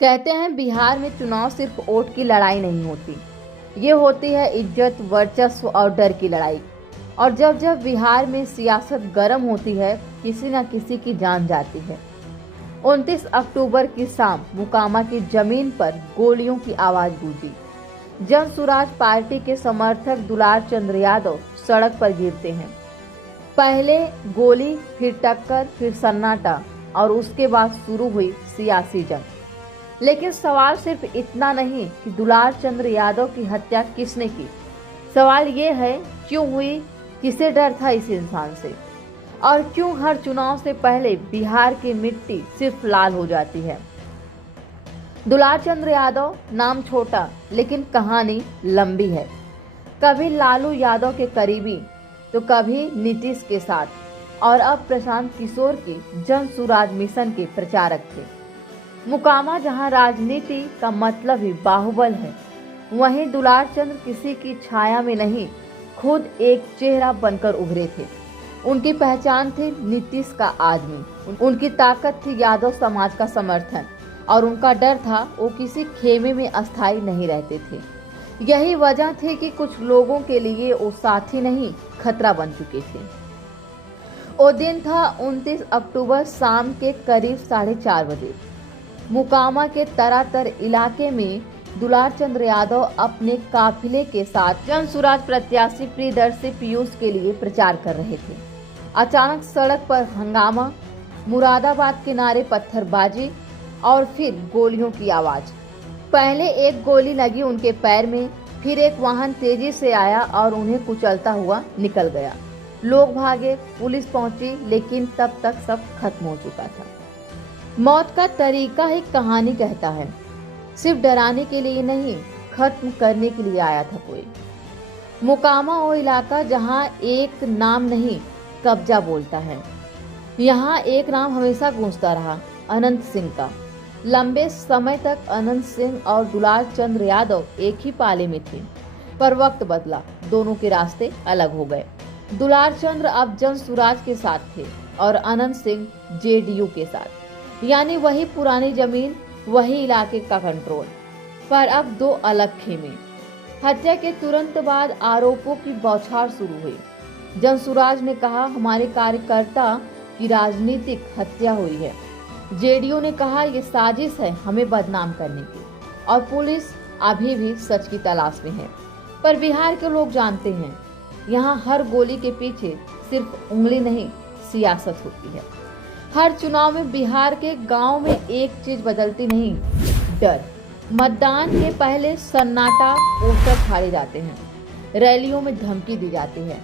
कहते हैं बिहार में चुनाव सिर्फ वोट की लड़ाई नहीं होती, ये होती है इज्जत, वर्चस्व और डर की लड़ाई। और जब जब बिहार में सियासत गर्म होती है, किसी न किसी की जान जाती है। 29 अक्टूबर की शाम मुकामा की जमीन पर गोलियों की आवाज गूंजी। जन सुराज पार्टी के समर्थक दुलार चंद्र यादव सड़क पर गिरते हैं। पहले गोली, फिर टक्कर, फिर सन्नाटा और उसके बाद शुरू हुई सियासी जंग। लेकिन सवाल सिर्फ इतना नहीं कि दुलार चंद्र यादव की हत्या किसने की। सवाल ये है, क्यों हुई, किसे डर था इस इंसान से, और क्यों हर चुनाव से पहले बिहार की मिट्टी सिर्फ लाल हो जाती है। दुलार चंद्र यादव नाम छोटा, लेकिन कहानी लंबी है। कभी लालू यादव के करीबी, तो कभी नीतीश के साथ, और अब प्रशांत किशोर की जन सुराज मिशन के प्रचारक थे। मुकामा जहां राजनीति का मतलब ही बाहुबल है, वहीं दुलार चंद्र किसी की छाया में नहीं, खुद एक चेहरा बनकर उभरे थे। उनकी पहचान थी नीतीश का आदमी, उनकी ताकत थी यादव समाज का समर्थन, और उनका डर था वो किसी खेमे में अस्थायी नहीं रहते थे। यही वजह थी कि कुछ लोगों के लिए वो साथी नहीं, खतरा बन चुके थे। वो दिन था 29 अक्टूबर शाम के करीब 4:30 बजे। मुकामा के तरातर इलाके में दुलार चंद्र यादव अपने काफिले के साथ जन सुराज प्रत्याशी प्रियदर्शी पीयूष के लिए प्रचार कर रहे थे। अचानक सड़क पर हंगामा, मुरादाबाद किनारे पत्थरबाजी और फिर गोलियों की आवाज। पहले एक गोली लगी उनके पैर में, फिर एक वाहन तेजी से आया और उन्हें कुचलता हुआ निकल गया। लोग भागे, पुलिस पहुंची, लेकिन तब तक सब खत्म हो चुका था। मौत का तरीका ही कहानी कहता है, सिर्फ डराने के लिए नहीं, खत्म करने के लिए आया था कोई। मुकामा वो इलाका जहां एक नाम नहीं, कब्जा बोलता है। यहाँ एक नाम हमेशा गूंजता रहा, अनंत सिंह का। लंबे समय तक अनंत सिंह और दुलार चंद्र यादव एक ही पाले में थे, पर वक्त बदला, दोनों के रास्ते अलग हो गए। दुलार चंद्र अब जन सुराज के साथ थे और अनंत सिंह जेडीयू के साथ, यानी वही पुरानी जमीन, वही इलाके का कंट्रोल, पर अब दो अलग खेमे। हत्या के तुरंत बाद आरोपों की बौछार शुरू हुई। जन सुराज ने कहा हमारे कार्यकर्ता की राजनीतिक हत्या हुई है। जेडीयू ने कहा ये साजिश है हमें बदनाम करने की, और पुलिस अभी भी सच की तलाश में है। पर बिहार के लोग जानते हैं, यहाँ हर गोली के पीछे सिर्फ उंगली नहीं, सियासत होती है। हर चुनाव में बिहार के गांव में एक चीज बदलती नहीं, डर। मतदान के पहले सन्नाटा, पोस्टर फाड़े जाते हैं, रैलियों में धमकी दी जाती है।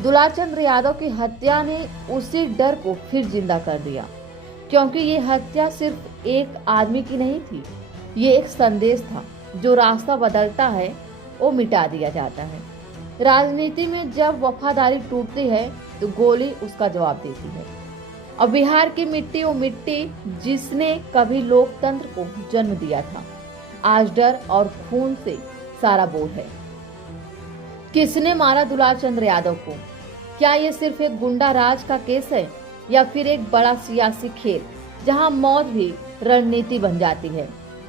दुलार चंद्र यादव की हत्या ने उसी डर को फिर जिंदा कर दिया, क्योंकि ये हत्या सिर्फ एक आदमी की नहीं थी, ये एक संदेश था। जो रास्ता बदलता है वो मिटा दिया जाता है। राजनीति में जब वफादारी टूटती है तो गोली उसका जवाब देती है। और बिहार की मिट्टी वो मिट्टी जिसने कभी लोकतंत्र को जन्म दिया था, आज डर और खून से सारा बोल है। किसने मारा दुलार चंद्र यादव को? क्या ये सिर्फ एक गुंडा राज का केस है, या फिर एक बड़ा सियासी खेल जहां मौत भी रणनीति बन जाती है?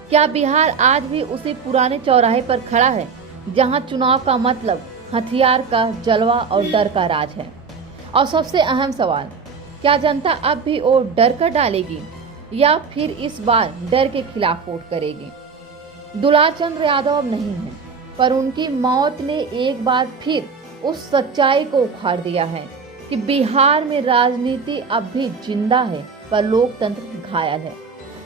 क्या बिहार आज भी उसी पुराने चौराहे पर खड़ा है, जहां चुनाव का मतलब हथियार का जलवा और डर का राज है? और सबसे अहम सवाल, क्या जनता अब भी वोट डर कर डालेगी, या फिर इस बार डर के खिलाफ वोट करेगी? दुलार चंद्र यादव अब नहीं है, पर उनकी मौत ने एक बार फिर उस सच्चाई को उखाड़ दिया है कि बिहार में राजनीति अब भी जिंदा है, पर लोकतंत्र घायल है।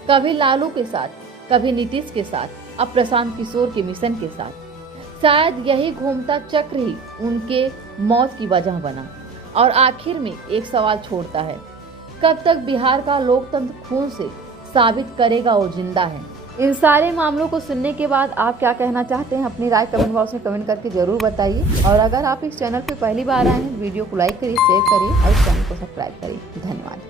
कभी लालू के साथ, कभी नीतीश के साथ, अब प्रशांत किशोर के मिशन के साथ। शायद यही घूमता चक्र ही उनके मौत की वजह बना, और आखिर में एक सवाल छोड़ता है, कब तक बिहार का लोकतंत्र खून से साबित करेगा वो जिंदा है? इन सारे मामलों को सुनने के बाद आप क्या कहना चाहते हैं, अपनी राय कमेंट बॉक्स में कमेंट करके जरूर बताइए। और अगर आप इस चैनल पर पहली बार आए हैं, वीडियो को लाइक करिए, शेयर करिए और इस चैनल को सब्सक्राइब करिए। धन्यवाद।